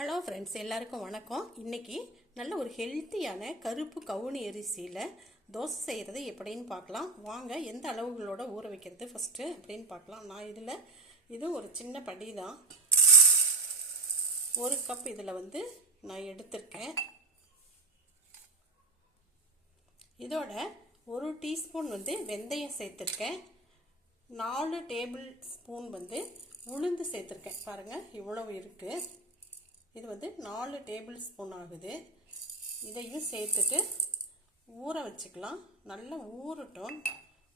Hello friends, எல்லாருக்கும் வணக்கம். இன்றைக்கி நல்ல ஒரு ஹெல்த்தியான கருப்பு கவுனி அரிசியில் தோசை செய்கிறது எப்படின்னு பார்க்கலாம். வாங்க, எந்த அளவுகளோட ஊற வைக்கிறது ஃபஸ்ட்டு அப்படின்னு பார்க்கலாம். நான் இது ஒரு சின்ன படி தான், 1 கப் இதில் நான் எடுத்திருக்கேன். இதோட 1 டீஸ்பூன் வெந்தயம் சேர்த்துருக்கேன். 4 டேபிள் ஸ்பூன் உளுந்து சேர்த்துருக்கேன். பாருங்கள், இவ்வளவு இருக்குது. இது 4 டேபிள் ஸ்பூன் ஆகுது. இதையும் சேர்த்துட்டு ஊற வச்சுக்கலாம். நல்லா ஊறட்டும்,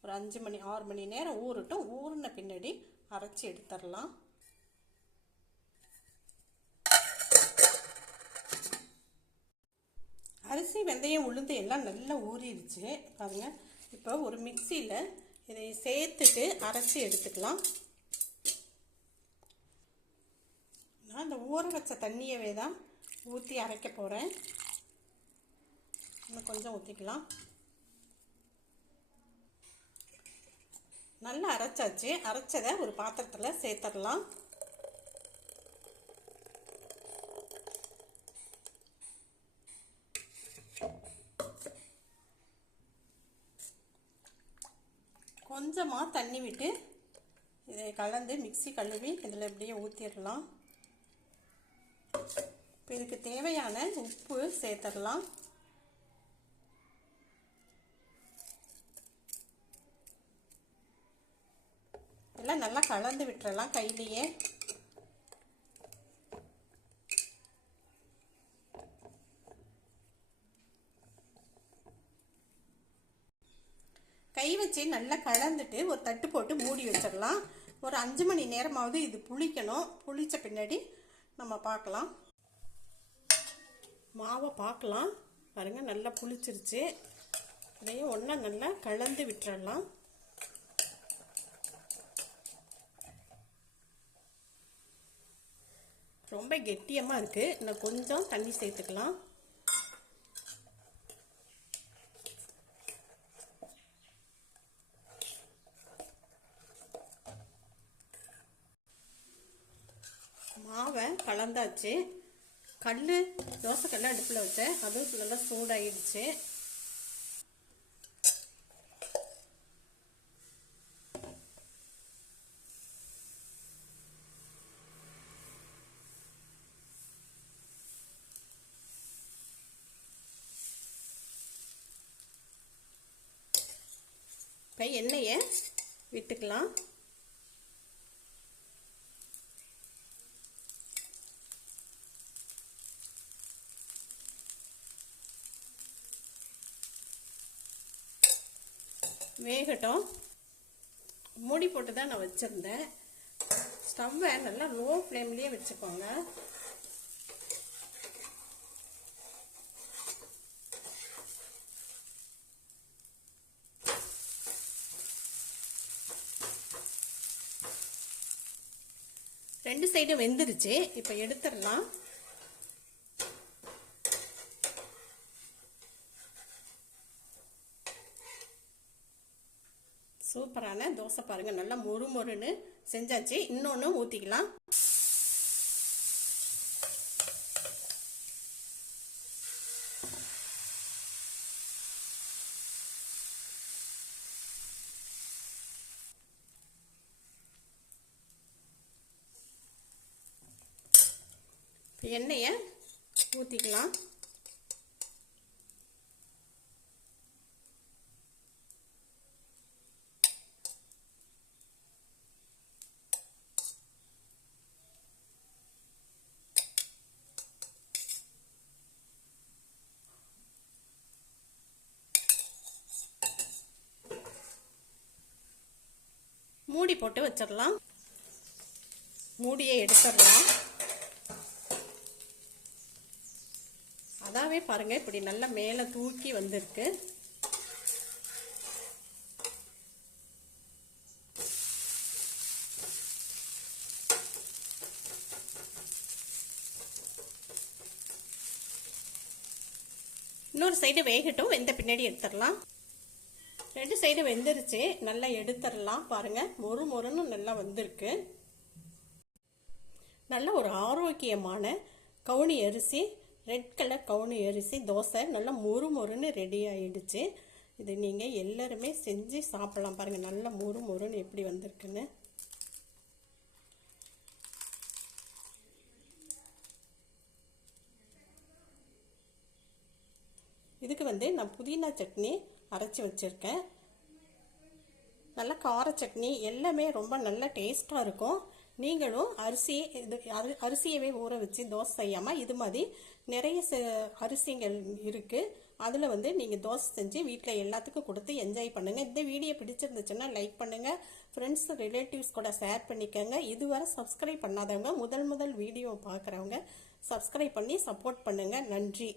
ஒரு 6 மணி நேரம் ஊறட்டும். ஊறின பின்னாடி அரைச்சி எடுத்துடலாம். அரிசி, வெந்தயம், உளுந்து எல்லாம் நல்லா ஊறிடுச்சு பாருங்கள். இப்போ ஒரு மிக்சியில் இதை சேர்த்துட்டு அரைச்சி எடுத்துக்கலாம். அந்த ஊற வச்ச தண்ணியவே தான் ஊற்றி அரைக்க போகிறேன். இன்னும் கொஞ்சம் ஊற்றிக்கலாம். நல்லா அரைச்சாச்சு. அரைச்சதை ஒரு பாத்திரத்தில் சேர்த்துடலாம். கொஞ்சமாக தண்ணி விட்டு இதை கலந்து மிக்ஸி கழுவி இதில் இப்படியே ஊற்றிடலாம். இப்போ இதுக்கு தேவையான உப்பு சேர்த்துடலாம். எல்லாம் நல்லா கலந்து விட்டுறலாம் கையிலேயே. கை வச்சு நல்லா கலந்துட்டு ஒரு தட்டு போட்டு மூடி வச்சிடலாம். ஒரு 5 மணி நேரமாவது இது புளிக்கணும். புளித்த பின்னாடி நம்ம பார்க்கலாம். மாவை பார்க்கலாம். பாருங்கள், நல்லா புளிச்சிருச்சு. இதையும் ஒன்றா நல்லா கலந்து விட்டுறலாம். ரொம்ப கெட்டியமாக இருக்குது. இன்னும் கொஞ்சம் தண்ணி சேர்த்துக்கலாம். மாவை கலந்தாச்சு. தோசைக்கல் அடுப்பில் வச்சேன். அதுவும் நல்லா சூடாயிடுச்சு. இப்போ எண்ணெயை விட்டுக்கலாம். வேகட்டும். மூடி போட்டு தான் நான் வச்சுருந்தேன். ஸ்டவ்வை நல்லா லோ ஃப்ளேம்லேயே வச்சுக்கோங்க. ரெண்டு சைடும் வெந்துருச்சு. இப்போ எடுத்துடலாம். சூப்பரான தோசை பாருங்கள், நல்லா மொறு மொறுன்னு செஞ்சாச்சு. இன்னொன்று ஊற்றிக்கலாம். எண்ணெயை ஊற்றிக்கலாம். மூடி போட்டு வச்சிடலாம். மூடியை எடுத்துடலாம். அதாவே பாருங்க, இப்படி நல்லா மேலே தூக்கி வந்திருக்கு. இன்னொரு சைடு வேகட்டும். வெந்த பின்னாடி எடுத்துடலாம். ரெண்டு சைடு வெந்துருச்சு. நல்லா எடுத்துடலாம். பாருங்கள், மொறு மொறுன்னு நல்லா வந்திருக்கு. நல்ல ஒரு ஆரோக்கியமான கவுனி அரிசி, ரெட் கலர் கவுனி அரிசி தோசை நல்லா மொறு மொறுன்னு ரெடி ஆகிடுச்சு. இது நீங்கள் எல்லாருமே செஞ்சு சாப்பிட்லாம். பாருங்கள் நல்லா மொறு மொறுன்னு எப்படி வந்திருக்குன்னு. இதுக்கு நான் புதினா சட்னி அரைச்சி வச்சுருக்கேன். நல்லா கார சட்னி எல்லாமே ரொம்ப நல்ல டேஸ்ட்டாக இருக்கும். நீங்களும் அரிசியவே ஊற வச்சு தோசை செய்யாமல் இது மாதிரி நிறைய அரிசிகள் இருக்குது. அதில் நீங்கள் தோசை செஞ்சு வீட்டில் எல்லாத்துக்கும் கொடுத்து என்ஜாய் பண்ணுங்கள். இந்த வீடியோ பிடிச்சிருந்துச்சுன்னா லைக் பண்ணுங்கள், ஃப்ரெண்ட்ஸ் ரிலேட்டிவ்ஸ் கூட ஷேர் பண்ணிக்கோங்க. இதுவரை சப்ஸ்கிரைப் பண்ணாதவங்க முதல் வீடியோ பார்க்குறவங்க சப்ஸ்கிரைப் பண்ணி சப்போர்ட் பண்ணுங்கள். நன்றி.